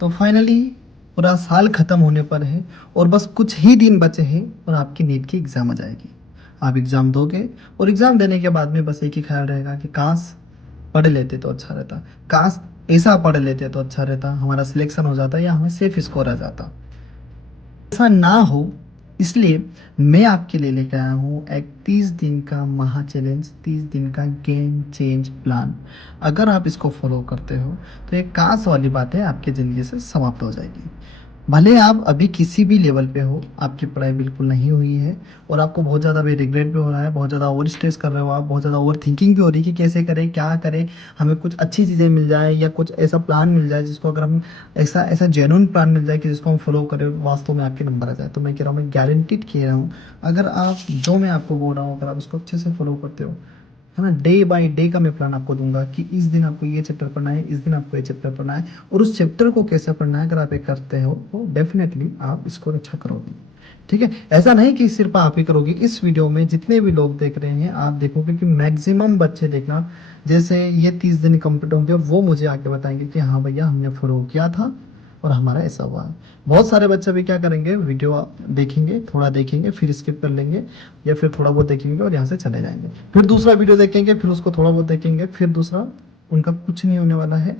तो फाइनली पूरा साल ख़त्म होने पर है और बस कुछ ही दिन बचे हैं और आपकी नीट की एग्ज़ाम आ जाएगी। आप एग्ज़ाम दोगे और एग्ज़ाम देने के बाद में बस एक ही ख्याल रहेगा कि काश पढ़ लेते तो अच्छा रहता, काश ऐसा पढ़ लेते तो अच्छा रहता, हमारा सिलेक्शन हो जाता या हमें सेफ स्कोर आ जाता। ऐसा ना हो इसलिए मैं आपके लिए लेकर आया हूँ एक 30 दिन का महा चैलेंज, 30 दिन का गेम चेंज प्लान। अगर आप इसको फॉलो करते हो तो एक काश वाली बात है आपकी ज़िंदगी से समाप्त हो जाएगी। भले आप अभी किसी भी लेवल पे हो, आपकी पढ़ाई बिल्कुल नहीं हुई है और आपको बहुत ज़्यादा भी रिग्रेट भी हो रहा है, बहुत ज़्यादा ओवर स्ट्रेस कर रहे हो आप, बहुत ज़्यादा ओवर थिंकिंग भी हो रही है कि कैसे करें, क्या करें, हमें कुछ अच्छी चीज़ें मिल जाए या कुछ ऐसा प्लान मिल जाए जिसको अगर हम ऐसा ऐसा जेन्युइन प्लान मिल जाए कि जिसको हम फॉलो करें वास्तव में आपके नंबर आ जाए। तो मैं कह रहा हूँ, मैं गारंटीड कह रहा हूँ, अगर आप जो मैं आपको बोल रहा हूँ अगर आप उसको अच्छे से फॉलो करते हो, है ना, डे बाय डे का मैं प्लान आपको दूंगा कि इस दिन आपको ये चैप्टर पढ़ना है, इस दिन आपको ये चैप्टर पढ़ना है और उस चैप्टर को कैसे पढ़ना है। अगर आप ये करते हो तो डेफिनेटली आप स्कोर अच्छा करोगे। ठीक है, ऐसा नहीं कि सिर्फ आप ही करोगे, इस वीडियो में जितने भी लोग देख रहे हैं आप देखोगे कि मैक्सिमम बच्चे देखना जैसे ये 30 दिन कंप्लीट होंगे वो मुझे आके बताएंगे कि हाँ भैया हमने फॉलो किया था और हमारा ऐसा हुआ है। बहुत सारे बच्चे भी क्या करेंगे, वीडियो देखेंगे, थोड़ा देखेंगे फिर स्किप कर लेंगे या फिर थोड़ा बहुत देखेंगे और यहाँ से चले जाएंगे, फिर दूसरा वीडियो देखेंगे, फिर उसको थोड़ा बहुत देखेंगे, फिर दूसरा। उनका कुछ नहीं होने वाला है,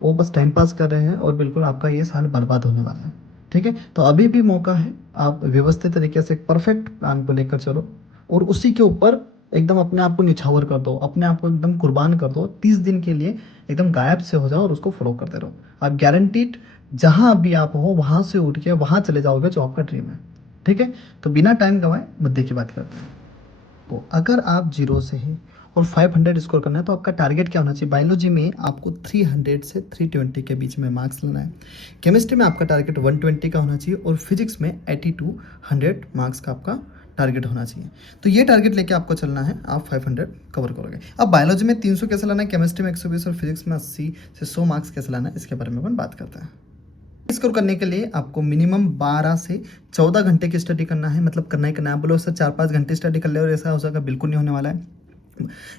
वो बस टाइम पास कर रहे हैं और बिल्कुल आपका ये साल बर्बाद होने वाला है। ठीक है, तो अभी भी मौका है, आप व्यवस्थित तरीके से एक परफेक्ट प्लान को लेकर चलो और उसी के ऊपर एकदम अपने आप को निछावर कर दो, अपने आप को एकदम कुर्बान कर दो। 30 दिन के लिए एकदम गायब से हो जाओ और उसको फॉलो करते रहो। आप गारंटीड जहाँ भी आप हो वहाँ से उठ के वहाँ चले जाओगे जो आपका ड्रीम है। ठीक है, तो बिना टाइम गवाए मुद्दे की बात करते हैं। तो अगर आप जीरो से हैं और 500 स्कोर करना है तो आपका टारगेट क्या होना चाहिए। बायोलॉजी में आपको 300 से 320 के बीच में मार्क्स लाना है, केमिस्ट्री में आपका टारगेट 120 का होना चाहिए और फिजिक्स में 80 to 100 मार्क्स का आपका टारगेट होना चाहिए। तो ये टारगेट लेके आपको चलना है, आप 500 कवर करोगे। अब बायोलॉजी में 300 कैसे लाना है, केमिस्ट्री में 120 और फिजिक्स में 80 से 100 मार्क्स कैसे लाना है, इसके बारे में अपन बात करते हैं। स्कोर करने के लिए आपको मिनिमम 12 से 14 घंटे की स्टडी करना है, मतलब करना ही करना है। आप बोलो सर 4-5 घंटे स्टडी कर ले और ऐसा हो सका, बिल्कुल नहीं होने वाला है।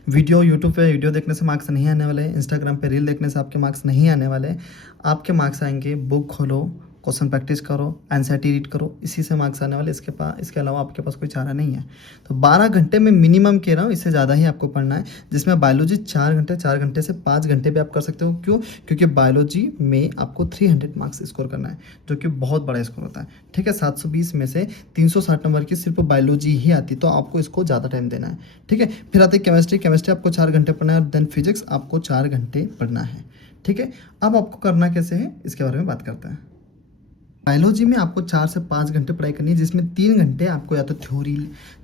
वीडियो यूट्यूब पे वीडियो देखने से मार्क्स नहीं आने वाले हैं, इंस्टाग्राम पे रील देखने से आपके मार्क्स नहीं आने वाले हैं। आपके मार्क्स आएंगे, बुक खोलो, क्वेश्चन प्रैक्टिस करो, एनसीईआरटी रीड करो, इसी से मार्क्स आने वाले। इसके अलावा आपके पास कोई चारा नहीं है। तो 12 घंटे में मिनिमम कह रहा हूँ, इससे ज़्यादा ही आपको पढ़ना है, जिसमें बायोलॉजी 4 घंटे से 5 घंटे भी आप कर सकते हो। क्यों? क्योंकि बायोलॉजी में आपको 300 मार्क्स स्कोर करना है, जो कि बहुत बड़ा स्कोर होता है। ठीक है, 720 में से 360 नंबर की सिर्फ बायोलॉजी ही आती, तो आपको इसको ज़्यादा टाइम देना है। ठीक है, फिर आते केमिस्ट्री। केमिस्ट्री आपको 4 घंटे पढ़ना है और देन फिजिक्स आपको 4 घंटे पढ़ना है। ठीक है, अब आपको करना कैसे है इसके बारे में बात करते हैं। बायोलॉजी में आपको 4 से 5 घंटे पढ़ाई करनी है, जिसमें 3 घंटे आपको या तो थ्योरी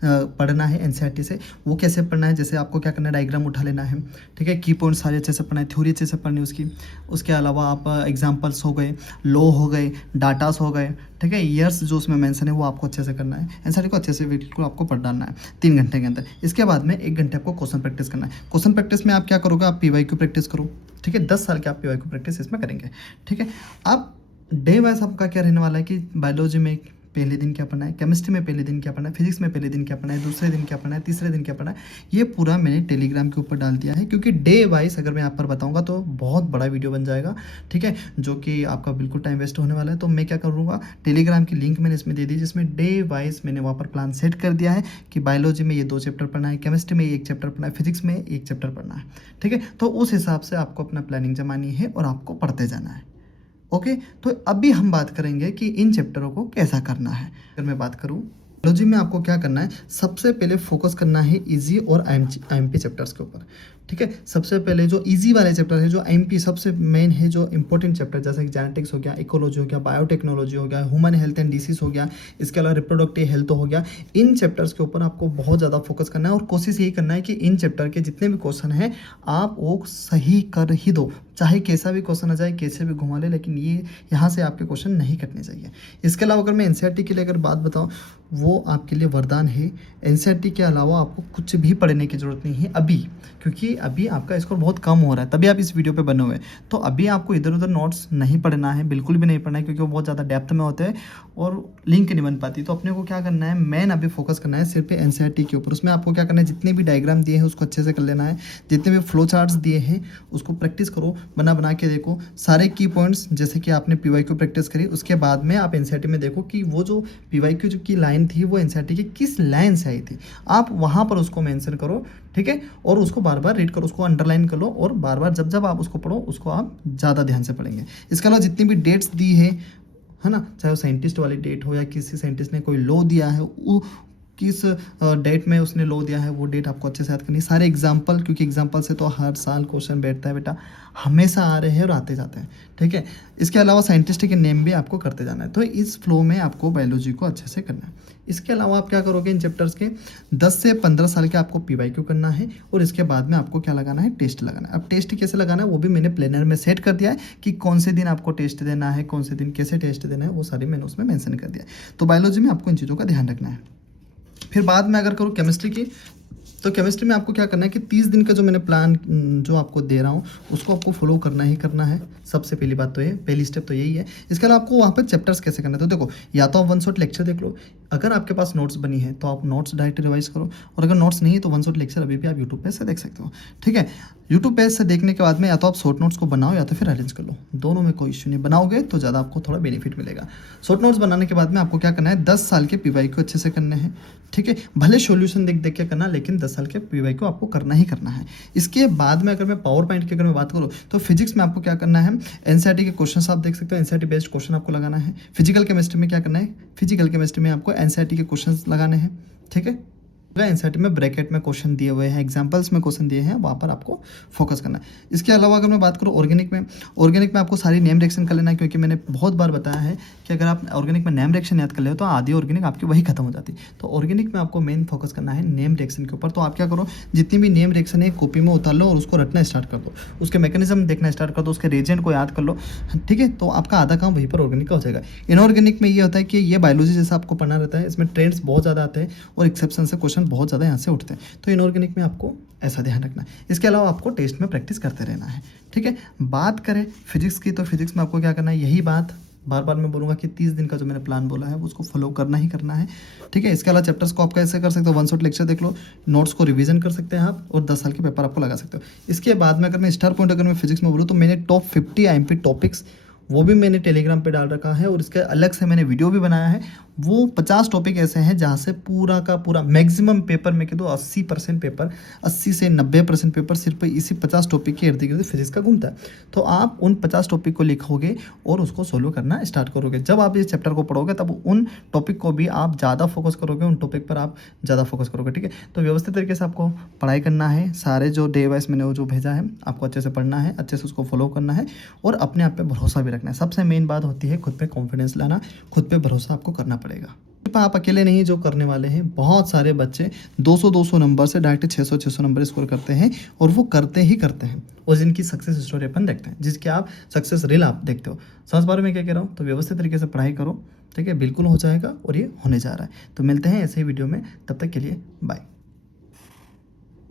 पढ़ना है एनसीईआरटी से। वो कैसे पढ़ना है, जैसे आपको क्या करना है, डायग्राम उठा लेना है। ठीक है, की पॉइंट सारे अच्छे से पढ़ना है, थ्योरी अच्छे से पढ़नी है उसकी। उसके अलावा आप एग्जाम्पल्स हो गए, लॉ हो गए, डाटास हो गए, ठीक है, ईयर्स जो उसमें मेंशन है वो आपको अच्छे से करना है। एनसीईआरटी को अच्छे से बिल्कुल आपको पढ़ डालना है 3 घंटे के अंदर। इसके बाद में 1 घंटे आपको क्वेश्चन प्रैक्टिस करना है। क्वेश्चन प्रैक्टिस में आप क्या करोगे, आप पीवाईक्यू प्रैक्टिस करो। ठीक है, 10 साल के आप पीवाईक्यू प्रैक्टिस इसमें करेंगे। ठीक है, आप डे वाइज आपका क्या रहने वाला है कि बायोलॉजी में पहले दिन क्या पढ़ना है, केमिस्ट्री में पहले दिन क्या पढ़ना है, फिजिक्स में पहले दिन क्या पढ़ना है, दूसरे दिन क्या पढ़ना है, तीसरे दिन क्या पढ़ना है, ये पूरा मैंने टेलीग्राम के ऊपर डाल दिया है। क्योंकि डे वाइज अगर मैं यहाँ पर बताऊंगा तो बहुत बड़ा वीडियो बन जाएगा। ठीक है, जो कि आपका बिल्कुल टाइम वेस्ट होने वाला है। तो मैं क्या करूँगा, टेलीग्राम की लिंक मैंने इसमें दे दी, जिसमें डे वाइज मैंने वहाँ पर प्लान सेट कर दिया है कि बायोलॉजी में ये 2 चैप्टर पढ़ना है, केमिस्ट्री में 1 चैप्टर पढ़ना है, फिजिक्स में 1 चैप्टर पढ़ना है। ठीक है, तो उस हिसाब से आपको अपना प्लानिंग जमानी है और आपको पढ़ते जाना है। ओके, तो अभी हम बात करेंगे कि इन चैप्टरों को कैसा करना है। अगर मैं बात करूं बायोलॉजी में आपको क्या करना है, सबसे पहले फोकस करना है इजी और आईएमपी चैप्टर्स के ऊपर। ठीक है, सबसे पहले जो इजी वाले चैप्टर है, जो आईएमपी सबसे मेन है, जो इंपॉर्टेंट चैप्टर जैसे कि जेनेटिक्स हो गया, इकोलॉजी हो गया, बायोटेक्नोलॉजी हो गया, ह्यूमन हेल्थ एंड डिसीज हो गया, इसके अलावा रिप्रोडक्टिव हेल्थ हो गया, इन चैप्टर्स के ऊपर आपको बहुत ज़्यादा फोकस करना है और कोशिश यही करना है कि इन चैप्टर के जितने भी क्वेश्चन हैं आप वो सही कर ही दो। चाहे कैसा भी क्वेश्चन आ जाए, कैसे भी घुमा ले, लेकिन ये यहाँ से आपके क्वेश्चन नहीं कटने चाहिए। इसके अलावा अगर मैं एनसीईआरटी के लिए अगर बात बताऊँ, वो आपके लिए वरदान है। एनसीईआरटी के अलावा आपको कुछ भी पढ़ने की ज़रूरत नहीं है अभी, क्योंकि अभी आपका स्कोर बहुत कम हो रहा है, तभी आप इस वीडियो पे बने हुए हैं। तो अभी आपको इधर उधर नोट्स नहीं पढ़ना है, बिल्कुल भी नहीं पढ़ना है, क्योंकि वो बहुत ज़्यादा डेप्थ में होते हैं और लिंक नहीं बन पाती। तो अपने को क्या करना है, मेन अभी फोकस करना है सिर्फ एनसीईआरटी के ऊपर। उसमें आपको क्या करना है, जितने भी डायग्राम दिए हैं उसको अच्छे से कर लेना है, जितने भी फ्लो चार्ट्स दिए हैं उसको प्रैक्टिस करो। बना बना के देखो सारे की पॉइंट्स, जैसे कि आपने पीवाईक्यू प्रैक्टिस करी, उसके बाद में आप एनसीईआरटी में देखो कि वो जो पीवाईक्यू जो की लाइन थी वो एनसीईआरटी की किस लाइन से आई थी, आप वहाँ पर उसको मेंशन करो, ठीक है, और उसको बार बार रीड करो, उसको अंडरलाइन कर लो, और बार बार जब जब आप उसको पढ़ो उसको आप ज़्यादा ध्यान से पढ़ेंगे। इसके अलावा जितनी भी डेट्स दी है ना, चाहे वो साइंटिस्ट वाली डेट हो या किसी साइंटिस्ट ने कोई लॉ दिया है, वो किस डेट में उसने लॉ दिया है, वो डेट आपको अच्छे से याद करनी है। सारे एग्जाम्पल, क्योंकि एग्जाम्पल से तो हर साल क्वेश्चन बैठता है बेटा, हमेशा आ रहे हैं और आते जाते हैं, ठीक है। इसके अलावा साइंटिस्ट के नेम भी आपको करते जाना है। तो इस फ्लो में आपको बायोलॉजी को अच्छे से करना है। इसके अलावा आप क्या करोगे, इन चैप्टर्स के 10 से 15 साल के आपको पीवाईक्यू करना है, और इसके बाद में आपको क्या लगाना है, टेस्ट लगाना है। अब टेस्ट कैसे लगाना है वो भी मैंने प्लानर में सेट कर दिया है कि कौन से दिन आपको टेस्ट देना है, कौन से दिन कैसे टेस्ट देना है, वो सारी मैंने उसमें मेंशन कर दिया है। तो बायोलॉजी में आपको इन चीज़ों का ध्यान रखना है। फिर बाद में अगर करो केमिस्ट्री की, तो केमिस्ट्री में आपको क्या करना है कि 30 दिन का जो मैंने प्लान जो आपको दे रहा हूँ उसको आपको फॉलो करना ही करना है। सबसे पहली बात तो ये, पहली स्टेप तो यही है। इसके अलावा आपको वहाँ पर चैप्टर्स कैसे करना है, तो देखो, या तो आप वन शॉट लेक्चर देख लो, अगर आपके पास नोट्स बनी है तो आप नोट्स डायरेक्ट रिवाइज करो, और अगर नोट्स नहीं है तो वन शॉट लेक्चर अभी भी आप यूट्यूब पे से देख सकते हो, ठीक है। यूट्यूब पे से देखने के बाद में या तो आप शॉर्ट नोट्स को बनाओ या तो फिर अरेंज कर लो, दोनों में कोई इश्यू नहीं। बनाओगे तो ज़्यादा आपको थोड़ा बेनिफिट मिलेगा। शॉर्ट नोट्स बनाने के बाद में आपको क्या करना है, 10 साल के पीवाई को अच्छे से करने हैं, ठीक है। भले सॉल्यूशन देख देख के करना, लेकिन 10 साल के पीवाई को आपको करना ही करना है। इसके बाद में अगर मैं पावर पॉइंट की अगर मैं बात करूँ तो फिजिक्स में आपको क्या करना है, एनसीईआरटी के क्वेश्चन आप देख सकते हो, एनसीईआरटी बेस्ड क्वेश्चन आपको लगाना है। फिजिकल केमिस्ट्री में क्या करना है, फिजिकल केमिस्ट्री में आपको एनसीईआरटी के क्वेश्चन लगाने हैं, ठीक है। एनसीईआरटी में ब्रैकेट में क्वेश्चन दिए हुए हैं, एग्जांपल्स में क्वेश्चन दिए हैं, वहाँ पर आपको फोकस करना है। इसके अलावा अगर मैं बात करूँ ऑर्गेनिक में आपको सारी नेम रिएक्शन कर लेना है, क्योंकि मैंने बहुत बार बताया है कि अगर आप ऑर्गेनिक में नेम रिएक्शन याद कर ले तो आधी ऑर्गेनिक आपकी वही खत्म हो जाती। तो ऑर्गेनिक में आपको मेन फोकस करना है नेम रिएक्शन के ऊपर। तो आप क्या करो, जितनी भी नेम रिएक्शन है कॉपी में उतार लो और उसको रटना स्टार्ट कर दो, उसके मैकेनिज्म देखना स्टार्ट कर दो, उसके रिएजेंट को याद कर लो, ठीक है। तो आपका आधा काम वहीं पर ऑर्गेनिक का हो जाएगा। इनऑर्गेनिक में ये होता है कि ये बायोलॉजी जैसा आपको पढ़ना रहता है, इसमें ट्रेंड्स बहुत ज़्यादा आते हैं और एक्सेप्शन से क्वेश्चन बहुत ज़्यादा यहाँ से उठते हैं। तो इनऑर्गेनिक में आपको ऐसा ध्यान रखना है। इसके अलावा आपको टेस्ट में प्रैक्टिस करते रहना है, ठीक है। बात करें फिजिक्स की, तो फिजिक्स में आपको क्या करना है, यही बात बार बार मैं बोलूँगा कि 30 दिन का जो मैंने प्लान बोला है उसको फॉलो करना ही करना है, ठीक है। इसके अलावा चैप्टर्स को आप कैसे कर सकते हो, वन शॉट लेक्चर देख लो, नोट्स को रिवीजन कर सकते हैं आप, और 10 साल के पेपर आपको लगा सकते हो। इसके बाद में अगर मैं स्टार पॉइंट अगर मैं फिजिक्स में बोलूँ तो मैंने टॉप 50 IMP टॉपिक्स वो भी मैंने टेलीग्राम पे डाल रखा है, और इसके अलग से मैंने वीडियो भी बनाया है। वो 50 टॉपिक ऐसे हैं जहाँ से पूरा का पूरा मैक्सिमम पेपर में कह दो 80% पेपर, 80 से 90% पेपर सिर्फ इसी 50 टॉपिक के इर्द गिर्द फिजिक्स का घूमता है। तो आप उन 50 टॉपिक को लिखोगे और उसको सोल्व करना स्टार्ट करोगे। जब आप इस चैप्टर को पढ़ोगे तब उन टॉपिक को भी आप ज़्यादा फोकस करोगे, उन टॉपिक पर आप ज़्यादा फोकस करोगे, ठीक है। तो व्यवस्थित तरीके से आपको पढ़ाई करना है। सारे जो डे वाइज मैंने वो जो भेजा है आपको अच्छे से पढ़ना है, अच्छे से उसको फॉलो करना है, और अपने आप पे भरोसा भी रखना है। सबसे मेन बात होती है खुद पे कॉन्फिडेंस लाना, खुद पे भरोसा आपको करना पड़ेगा। आप अकेले नहीं जो करने वाले हैं, बहुत सारे बच्चे 200 नंबर से डायरेक्ट 600 नंबर स्कोर करते हैं, और वो करते ही करते हैं, और जिनकी सक्सेस स्टोरी अपन देखते हैं, जिसके आप सक्सेस रील आप देखते हो। समझ पा रहे हो मैं क्या कह रहा हूँ। तो व्यवस्थित तरीके से पढ़ाई करो, ठीक है, बिल्कुल हो जाएगा, और ये होने जा रहा है। तो मिलते हैं ऐसे ही वीडियो में, तब तक के लिए बाय।